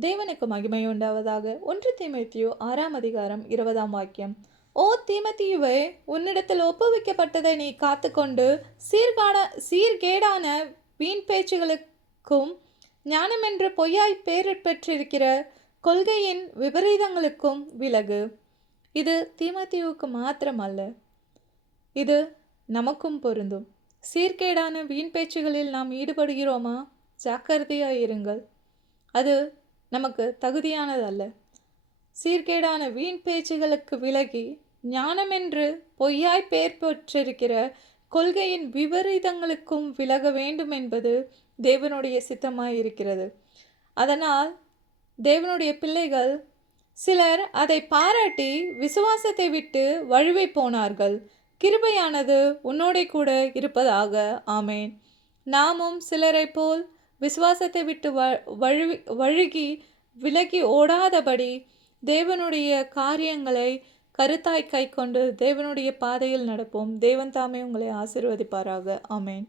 தேவனுக்கு மகிமை உண்டாவதாக. ஒன்று தீமத்தியோ ஆறாம் அதிகாரம் இருபதாம் வாக்கியம். ஓ தீமத்தியுவே உன்னிடத்தில் ஒப்புவிக்கப்பட்டதை நீ காத்துக்கொண்டு சீர்கான சீர்கேடான வீண் பேச்சுகளுக்கும் ஞானமென்று பொய்யாய் பேர் பெற்றிருக்கிற கொள்கையின் விபரீதங்களுக்கும் விலகு. இது தீமத்தியுவுக்கு மாத்திரமல்ல. இது நமக்கும் பொருந்தும். சீர்கேடான வீண் பேச்சுகளில் நாம் ஈடுபடுகிறோமா? ஜாக்கிரதையாக இருங்கள். அது நமக்கு தகுதியானதல்ல. சீர்கேடான வீண் பேச்சுகளுக்கு விலகி ஞானமென்று பொய்யாய் பெயர் பெற்றிருக்கிற கொள்கையின் விபரீதங்களுக்கும் விலக வேண்டும் என்பது தேவனுடைய சித்தமாய் இருக்கிறது அதனால் தேவனுடைய பிள்ளைகள் சிலர் அதை பாராட்டி விசுவாசத்தை விட்டு வழுவை போனார்கள். கிருபையானது உன்னோடே கூட இருப்பதாக. ஆமேன். நாமும் சிலரைப் போல் விசுவாசத்தை விட்டு வ வழுவி வழுகி விலகி ஓடாதபடி தேவனுடைய காரியங்களை கருத்தாய் கை கொண்டு தேவனுடைய பாதையில் நடப்போம். தேவன் தாமே உங்களை ஆசிர்வதிப்பாராக. ஆமேன்.